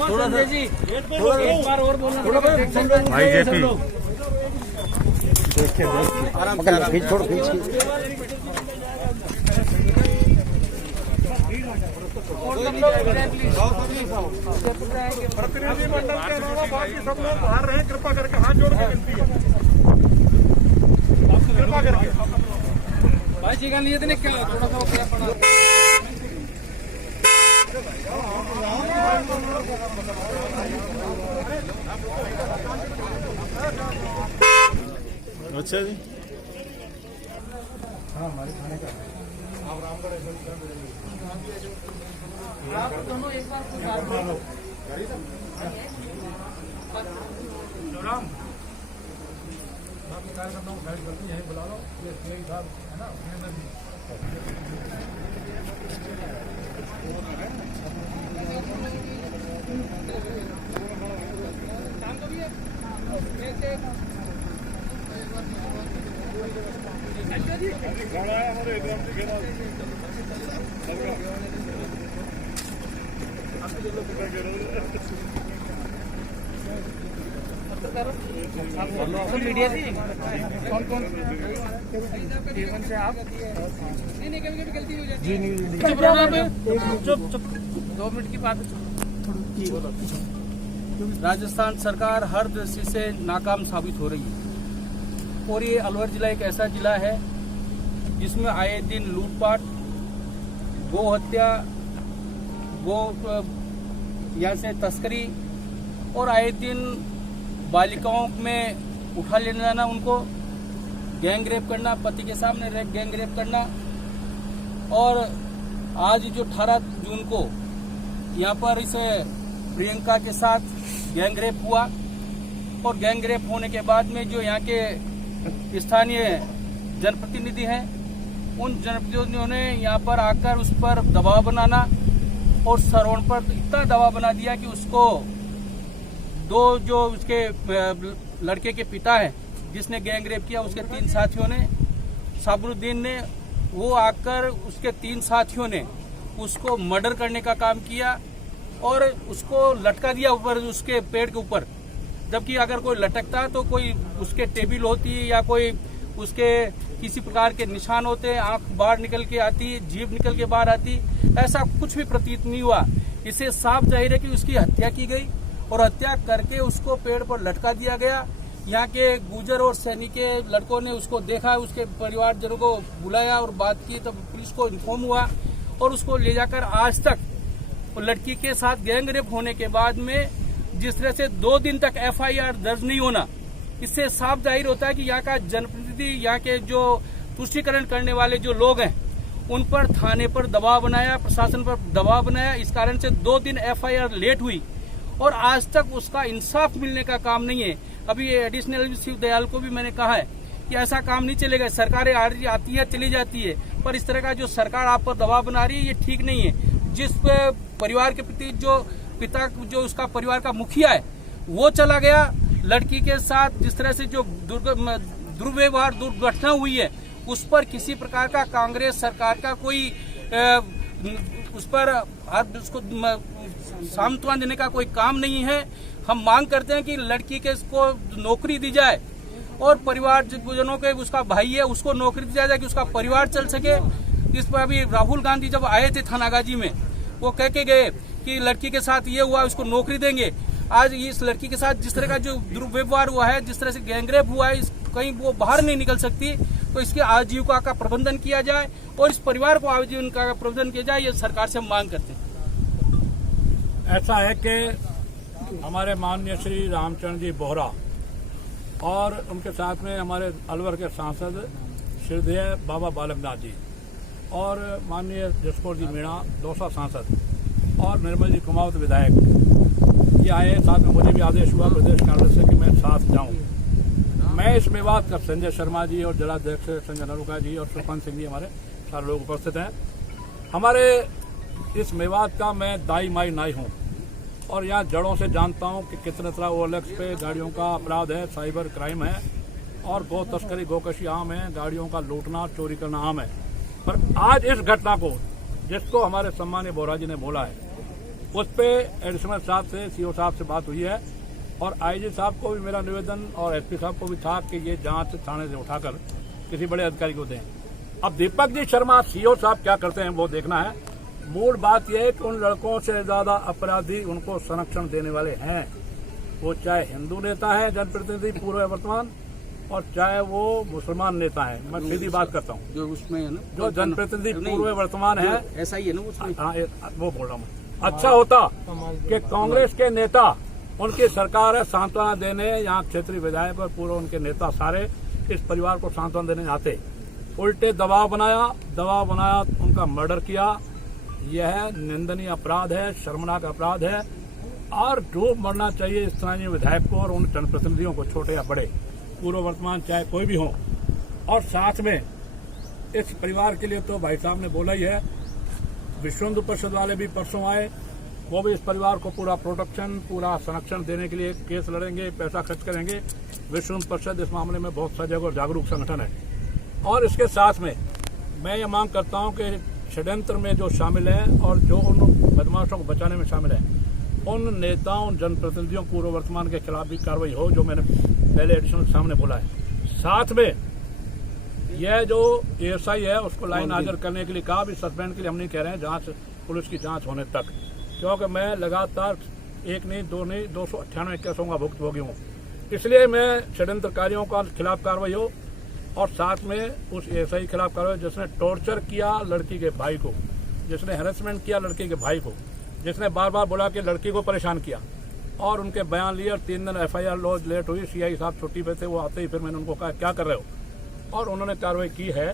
थोड़ा सा जी एक बार और बोलना भाई जेपी देखिए आराम से खींच छोड़ खींच प्रतिनिधिमंडल के अलावा बाकी सब लोग बाहर रहे, कृपा करके हाथ जोड़ के विनती है, कृपा करके भाई जी का लिए थे क्या थोड़ा सा क्या पड़ा। अच्छा जी हाँ हमारे खाने का आप दोनों एक बार कार्यकर्ताओं को गाइड करती है, बुला लो ये साहब है ना मीडिया थी कौन कौन से आप नहीं कभी कभी गलती हो जाती है। चुप 2 मिनट की बात। राजस्थान सरकार हर दृष्टि से नाकाम साबित हो रही है और ये अलवर जिला एक ऐसा जिला है जिसमें आए दिन लूटपाट, गो हत्या, गो यहाँ से तस्करी और आए दिन बालिकाओं में उठा ले जाना, उनको गैंग रेप करना, पति के सामने गैंग रेप करना। और आज जो 18 जून को यहाँ पर इसे प्रियंका के साथ गैंग रेप हुआ और गैंग रेप होने के बाद में जो यहाँ के स्थानीय जनप्रतिनिधि हैं उन जनप्रतिनिधियों ने यहाँ पर आकर उस पर दबाव बनाना और श्रवण पर इतना दबाव बना दिया कि उसको दो जो उसके लड़के के पिता हैं जिसने गैंग रेप किया उसके 3 साथियों ने, साबरुद्दीन ने, वो आकर उसके 3 साथियों ने उसको मर्डर करने का काम किया और उसको लटका दिया ऊपर उसके पेड़ के ऊपर। जबकि अगर कोई लटकता तो कोई उसके टेबल होती या कोई उसके किसी प्रकार के निशान होते, आंख बाहर निकल के आती, जीभ निकल के बाहर आती, ऐसा कुछ भी प्रतीत नहीं हुआ। इससे साफ जाहिर है कि उसकी हत्या की गई और हत्या करके उसको पेड़ पर लटका दिया गया। यहाँ के गुजर और सैनी के लड़कों ने उसको देखा, उसके परिवारजनों को बुलाया और बात की, तब पुलिस को इन्फॉर्म हुआ और उसको ले जाकर आज तक लड़की के साथ गैंग रेप होने के बाद में जिस तरह से 2 दिन तक FIR दर्ज नहीं होना, इससे साफ जाहिर होता है कि यहाँ का जनप्रतिनिधि, यहाँ के जो तुष्टीकरण करने वाले जो लोग हैं उन पर थाने पर दबाव बनाया, प्रशासन पर दबाव बनाया। इस कारण से 2 दिन FIR लेट हुई और आज तक उसका इंसाफ मिलने का काम नहीं है। अभी ये एडिशनल शिव दयाल को भी मैंने कहा है कि ऐसा काम नहीं चलेगा। सरकारें आती है चली जाती है, पर इस तरह का जो सरकार आप पर दबाव बना रही है ये ठीक नहीं है। जिस परिवार के प्रति जो पिता जो उसका परिवार का मुखिया है वो चला गया, लड़की के साथ जिस तरह से जो दुर्व्यवहार दुर्घटना हुई है उस पर किसी प्रकार का कांग्रेस सरकार का कोई उस पर उसको सांत्वना देने का कोई काम नहीं है। हम मांग करते हैं कि लड़की के को नौकरी दी जाए और परिवारजनों के उसका भाई है उसको नौकरी दी जाए कि उसका परिवार चल सके। इस पर अभी राहुल गांधी जब आए थे थानागाजी में वो कह के गए कि लड़की के साथ ये हुआ उसको नौकरी देंगे। आज इस लड़की के साथ जिस तरह का जो दुर्व्यवहार हुआ है, जिस तरह से गैंगरेप हुआ है, कहीं वो बाहर नहीं निकल सकती, तो इसकी आजीविका का प्रबंधन किया जाए और इस परिवार को आजीविका का प्रबंधन किया जाए, ये सरकार से हम मांग करते हैं। ऐसा है कि हमारे माननीय श्री रामचंद्र जी बोहरा और उनके साथ में हमारे अलवर के सांसद श्रद्धेय बाबा बालकनाथ जी और माननीय जसकोर जी मीणा दौसा सांसद और निर्मल जी कुमावत विधायक ये आए। साथ में मुझे भी आदेश हुआ प्रदेश कांग्रेस से कि मैं साथ जाऊं। मैं इस मेवात का संजय शर्मा जी और जिलाध्यक्ष संजय नरुका जी और सुखवंत सिंह जी हमारे सारे लोग उपस्थित हैं। हमारे इस मेवात का मैं दाई माई नाई हूँ और यहाँ जड़ों से जानता हूँ कि कितने तरह ओएलएक्स पे गाड़ियों का अपराध है, साइबर क्राइम है और गौ तस्करी गोकशी आम है, गाड़ियों का लूटना चोरी करना आम है। पर आज इस घटना को जिसको हमारे सम्मानीय बोरा जी ने बोला है उस पे एडिशनल साहब से सीओ साहब से बात हुई है और आईजी साहब को भी मेरा निवेदन और एसपी साहब को भी था कि ये जांच थाने से उठाकर किसी बड़े अधिकारी को दें। अब दीपक जी शर्मा सीओ साहब क्या करते हैं वो देखना है। मूल बात यह है कि उन लड़कों से ज्यादा अपराधी उनको संरक्षण देने वाले हैं, वो चाहे हिंदू नेता है जनप्रतिनिधि पूर्व वर्तमान और चाहे वो मुसलमान नेता है। मैं सीधी बात करता हूँ, जो उसमें है ना, जो जनप्रतिनिधि पूर्व वर्तमान है ऐसा ही है ना उसमें। हाँ वो बोल रहा हूँ। अच्छा होता कि कांग्रेस के नेता, उनकी सरकार है सांत्वना देने, यहाँ क्षेत्रीय विधायक और पूर्व उनके नेता सारे इस परिवार को सांत्वना देने आते, उल्टे दबाव बनाया, उनका मर्डर किया। यह निंदनीय अपराध है, शर्मनाक अपराध है और जो मरना चाहिए स्थानीय विधायक को और उन जनप्रतिनिधियों को, छोटे या बड़े, पूर्व वर्तमान चाहे कोई भी हो। और साथ में इस परिवार के लिए तो भाई साहब ने बोला ही है, विश्व हिंदू परिषद वाले भी परसों आए, वो भी इस परिवार को पूरा प्रोटेक्शन, पूरा संरक्षण देने के लिए केस लड़ेंगे, पैसा खर्च करेंगे। विश्व हिंदू परिषद इस मामले में बहुत सजग और जागरूक संगठन है। और इसके साथ में मैं ये मांग करता हूं कि षड्यंत्र में जो शामिल हैं और जो उन बदमाशों को बचाने में शामिल हैं, उन नेताओं, जनप्रतिनिधियों, पूर्व वर्तमान के खिलाफ भी कार्रवाई हो, जो मैंने पहले एडिशनल सामने बोला है। साथ में यह जो एएसआई है उसको लाइन हाजिर करने के लिए कहा, भी सस्पेंड के लिए हम नहीं कह रहे हैं, जांच, पुलिस की जांच होने तक, क्योंकि मैं लगातार 1 नहीं 2 नहीं 298 केसों का भुक्तभोगी हूँ। इसलिए मैं षड्यंत्रकारियों का खिलाफ कार्रवाई हो और साथ में उस एएसआई के खिलाफ कार्रवाई जिसने टॉर्चर किया लड़की के भाई को, जिसने हैरेसमेंट किया लड़की के भाई को, जिसने बार बार बोला कि लड़की को परेशान किया और उनके बयान लिए और 3 दिन एफआईआर लॉज लेट हुई। सीआई साहब छुट्टी पे थे, वो आते ही फिर मैंने उनको कहा क्या कर रहे हो, और उन्होंने कार्रवाई की है।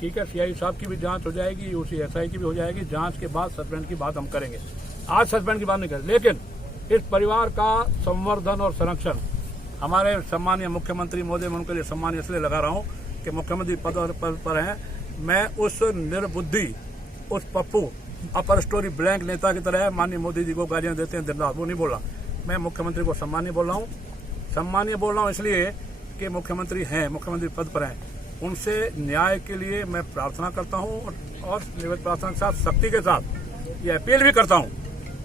ठीक है, सीआई साहब की भी जांच हो जाएगी, उसी एसआई की भी हो जाएगी। जांच के बाद सस्पेंड की बात हम करेंगे, आज सस्पेंड की बात नहीं करें। लेकिन इस परिवार का संवर्धन और संरक्षण हमारे सम्मानीय मुख्यमंत्री महोदय, मैं उनके लिए सम्मान इसलिए लगा रहा हूँ कि मुख्यमंत्री पद पर हैं। मैं उस निर्बुद्धि, उस पप्पू, अपर स्टोरी ब्लैंक नेता की तरह माननीय मोदी जी को गालियां देते हैं दिन रात, वो नहीं बोल रहा। मैं मुख्यमंत्री को सम्मानीय बोल रहा हूँ। सम्मानीय बोल रहा हूँ इसलिए कि मुख्यमंत्री हैं, मुख्यमंत्री पद पर हैं। उनसे न्याय के लिए मैं प्रार्थना करता हूँ और निवेदन प्रार्थना के साथ, सख्ती के साथ ये अपील भी करता हूँ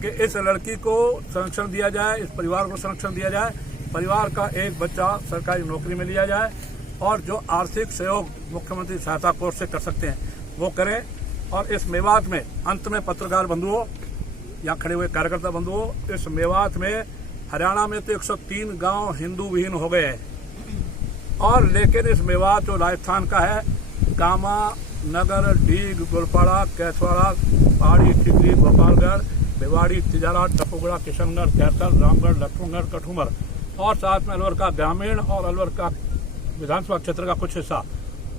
कि इस लड़की को संरक्षण दिया जाए, इस परिवार को संरक्षण दिया जाए, परिवार का एक बच्चा सरकारी नौकरी में लिया जाए और जो आर्थिक सहयोग मुख्यमंत्री सहायता कोष से कर सकते हैं वो करें। और इस मेवात में, अंत में पत्रकार बंधुओं, यहाँ खड़े हुए कार्यकर्ता बंधुओं, इस मेवात में हरियाणा में तो 103 गांव हिंदू विहीन हो गए हैं, और लेकिन इस मेवात जो राजस्थान का है, कामा, नगर, डीग, गोलपाड़ा, कैथवाड़ा, पहाड़ी, टिकरी, गोपालगढ़, भिवाड़ी, तिजारा, टपुगड़ा, किशनगढ़, कैथल, रामगढ़, लक्ष्मणगढ़, कठुमर और साथ में अलवर का ग्रामीण और अलवर का विधानसभा क्षेत्र का कुछ हिस्सा,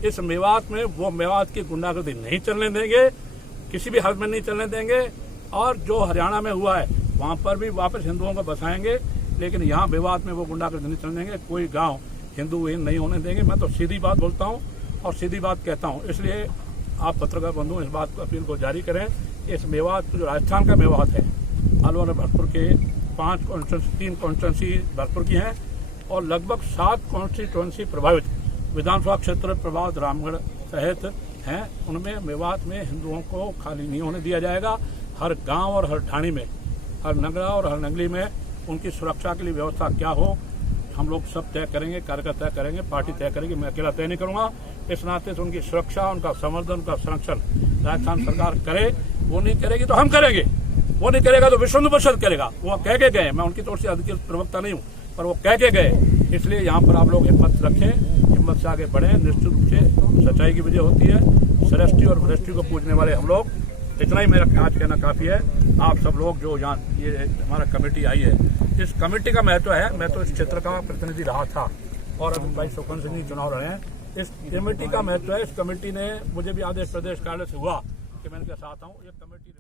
इस मेवात में वो मेवात की गुंडागर्दी नहीं चलने देंगे, किसी भी हाल में नहीं चलने देंगे। और जो हरियाणा में हुआ है वहाँ पर भी वापस हिंदुओं को बसाएंगे, लेकिन यहाँ मेवात में वो गुंडागर्दी नहीं चलने देंगे, कोई गाँव हिंदूहीन नहीं होने देंगे। मैं तो सीधी बात बोलता हूँ और सीधी बात कहता हूँ, इसलिए आप पत्रकार बंधु इस बात को, अपील को जारी करें। इस मेवात जो राजस्थान का मेवात है, अलवर भरतपुर के 3 कॉन्स्टिट्यूंसी भरतपुर की हैं और लगभग 7 कॉन्स्टिट्यूंसी प्रभावित विधानसभा क्षेत्र प्रभावित रामगढ़ सहित हैं। उनमें मेवात में हिंदुओं को खाली नहीं होने दिया जाएगा। हर गांव और हर ढाणी में, हर नगरा और हर नगली में उनकी सुरक्षा के लिए व्यवस्था क्या हो, हम लोग सब तय करेंगे, कार्यकर्ता तय करेंगे, पार्टी तय करेगी, मैं अकेला तय नहीं करूंगा। इस नाते से उनकी सुरक्षा, उनका संवर्धन, उनका संरक्षण राजस्थान सरकार करे। वो नहीं करेगी तो हम करेंगे, वो नहीं करेगा तो विश्व हिंदू परिषद करेगा। वो कह के गए, मैं उनकी तरफ से अधिकृत प्रवक्ता नहीं हूँ, पर वो कह के गए। इसलिए यहाँ पर आप लोग हिम्मत रखें, हिम्मत से आगे बढ़ें। निश्चित रूप से सच्चाई की विजय होती है। सृष्टि और भ्रष्टि को पूजने वाले हम लोग, इतना ही मेरा आज कहना काफी है। आप सब लोग जो यहाँ ये हमारा कमेटी आई है, इस कमेटी का महत्व है। मैं तो इस क्षेत्र का प्रतिनिधि रहा था और अभी भाई सुखवंत सिंह जी चुनाव लड़े हैं। इस कमेटी का महत्व है। इस कमेटी ने मुझे भी आदेश प्रदेश कार्यालय से हुआ कि मैं इनके साथ आऊँ। ये कमेटी